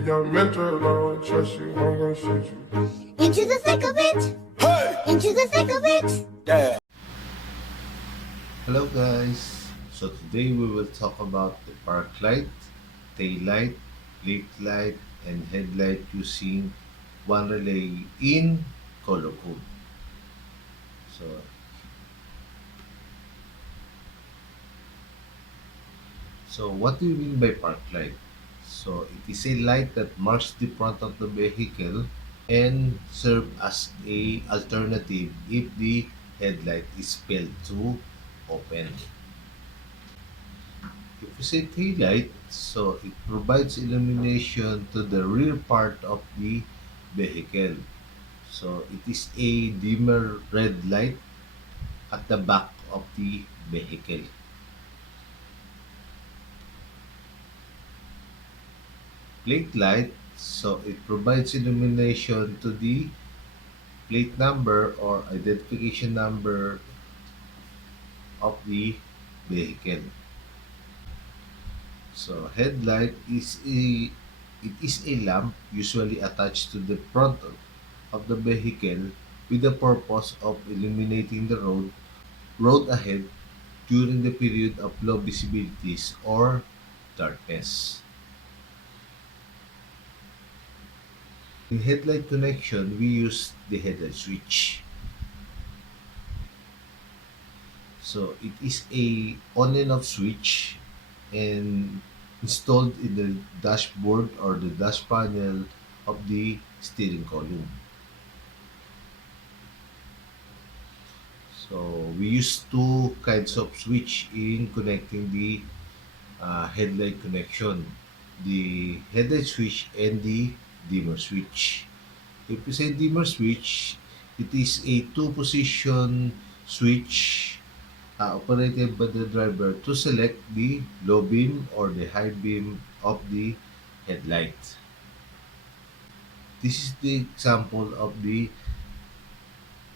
a young mentor, I don't trust you, I'm gonna shoot you. Into the thick of it. Hey! Into the thick of it. Yeah. Hello guys! So today we will talk about the park light, tail light, lake light, and headlight using one relay in color code. So, what do you mean by park light? So it is a light that marks the front of the vehicle and serve as a alternative if the headlight is failed to open. If you say taillight, so it provides illumination to the rear part of the vehicle. So it is a dimmer red light at the back of the vehicle. Plate light, so it provides illumination to the plate number or identification number of the vehicle. So headlight is a lamp usually attached to the front of the vehicle with the purpose of illuminating the road ahead during the period of low visibilities or darkness. In headlight connection, we use the headlight switch. So it is a on and off switch and installed in the dashboard or the dash panel of the steering column. So we use two kinds of switch in connecting the headlight connection, the headlight switch and the dimmer switch. If you say dimmer switch, it is a two-position switch operated by the driver to select the low beam or the high beam of the headlight. This is the example of the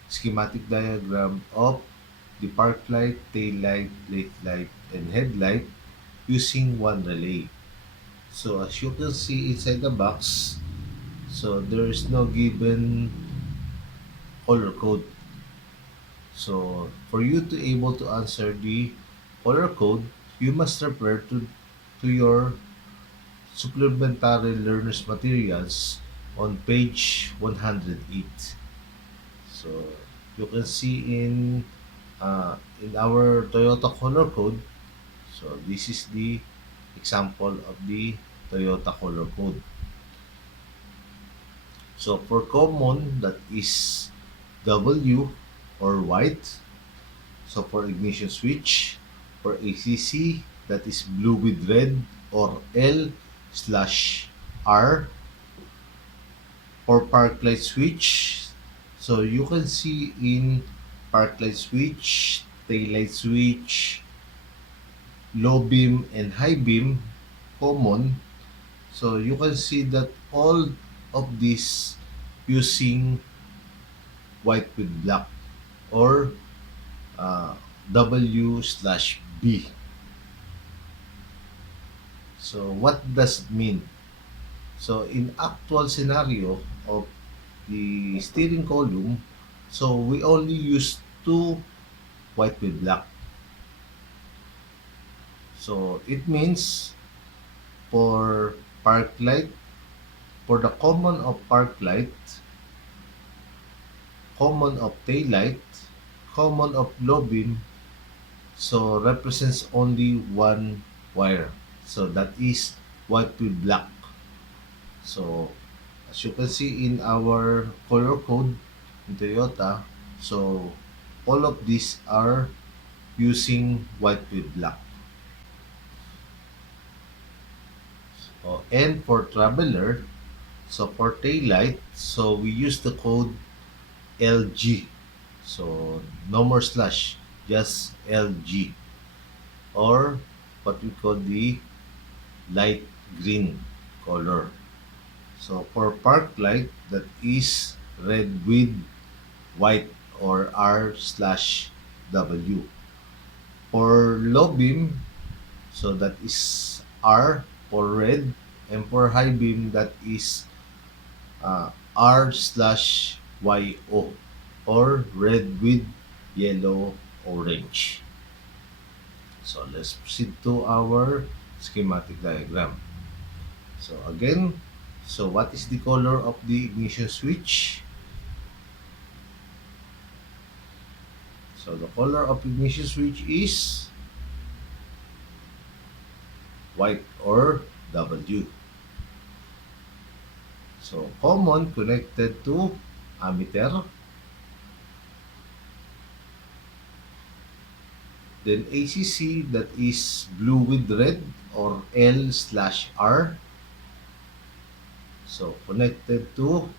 schematic diagram of the park light, tail light, lake light, and headlight using one relay. So as you can see inside the box, so there is no given color code. So for you to able to answer the color code, you must refer to your supplementary learners materials on page 108. So you can see in our Toyota color code. So this is the example of the Toyota color code. So for common, that is W or white. So for ignition switch, for ACC, that is blue with red or L/R. For park light switch, so you can see in park light switch, tail light switch, low beam and high beam, common. So you can see that all of these using white with black or W/B. So what does it mean? So in actual scenario of the steering column, so we only use two white with black. So it means for park light, for the common of park light, common of tail light, common of low beam, so represents only one wire. So that is white with black. So as you can see in our color code in Toyota, so all of these are using white with black. So, and for traveler, so for tail light, so we use the code LG. So no more slash, just LG, or what we call the light green color. So for park light, that is red with white or R/W. For low beam, so that is R for red And for high beam, that is R slash YO, or red with yellow orange. So let's proceed to our schematic diagram. So again, so what is the color of the ignition switch? So the color of ignition switch is white or W. So common connected to ammeter. Then ACC, that is blue with red, or L slash R. So connected to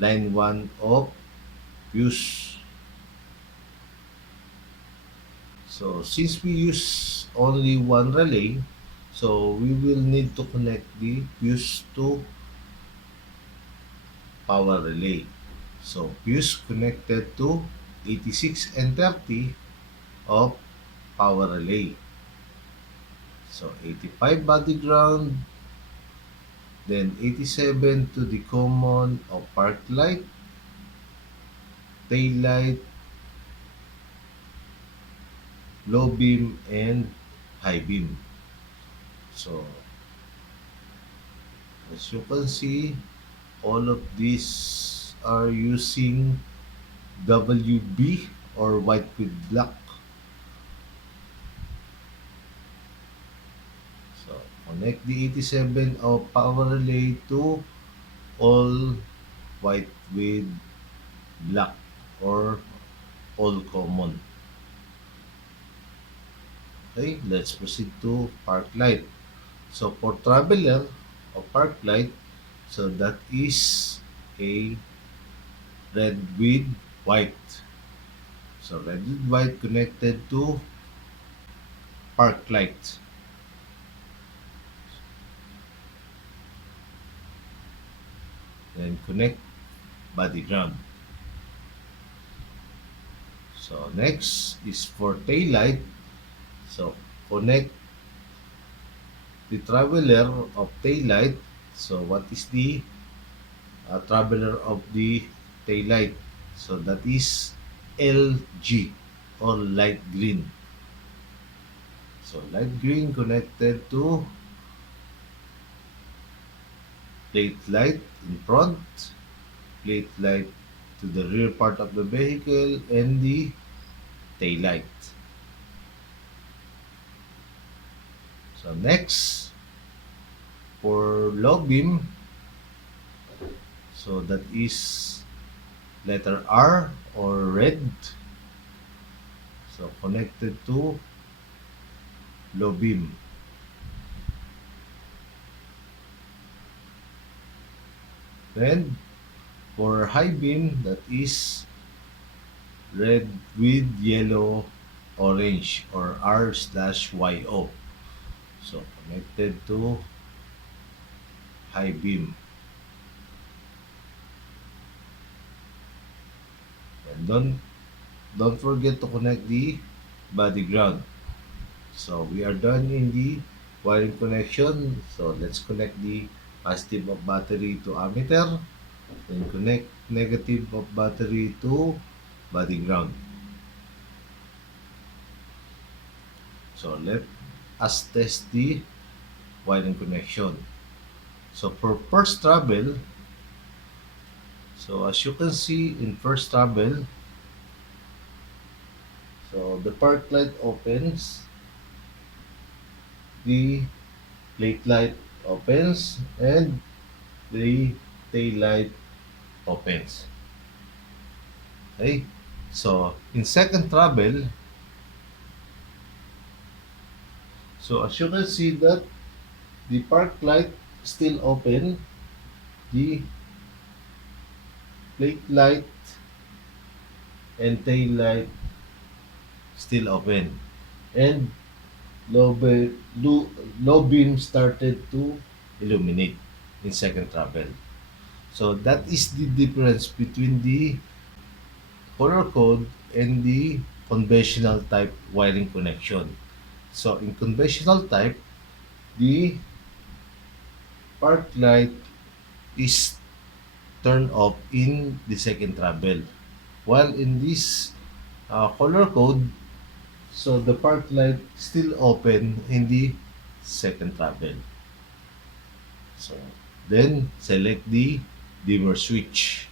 line 1 of fuse. So since we use only one relay, so we will need to connect the fuse to power relay. So fuse connected to 86 and 30 of power relay. So 85 body ground, then 87 to the common of park light, tail light, low beam, and high beam. So as you can see, all of these are using WB, or white with black. So connect the 87 of power relay to all white with black, or all common. Okay, let's proceed to park light. So for traveler of park light, so that is a red with white. So red with white connected to park light. Then connect body ground. So next is for tail light. So connect the traveler of tail light. So what is the traveler of the tail light? So that is LG, or light green. So light green connected to plate light in front, plate light to the rear part of the vehicle, and the tail light. So next, for low beam, so that is letter R, or red. So connected to low beam. Then for high beam, that is red with yellow orange, or R slash YO. So connected to high beam. And don't forget to connect the body ground. So we are done in the wiring connection. So let's connect the positive of battery to ammeter, then connect negative of battery to body ground. So let us test the wiring connection. So for first travel, so as you can see in first travel, so the park light opens, the late light opens, and the tail light opens. Okay? So in second travel, so as you can see that the park light still open, the late light and tail light still open, and low beam started to illuminate in second travel. So that is the difference between the color code and the conventional type wiring connection. So in conventional type, the park light is turned off in the second travel. While in this color code, so the park light still open in the second travel. So then select the dimmer switch.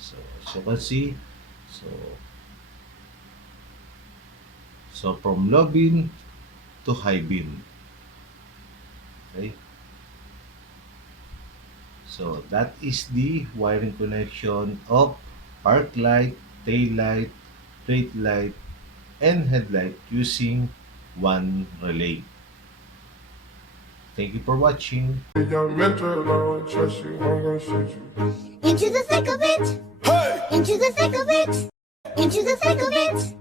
So as you can see, so from low beam to high beam. Okay. So that is the wiring connection of park light, tail light, brake light, and headlight using one relay. Thank you for watching. Young mentor, Lord, trust you, I'm gonna shoot you. Into the thick of it. Into the thick of it. Into the thick of it.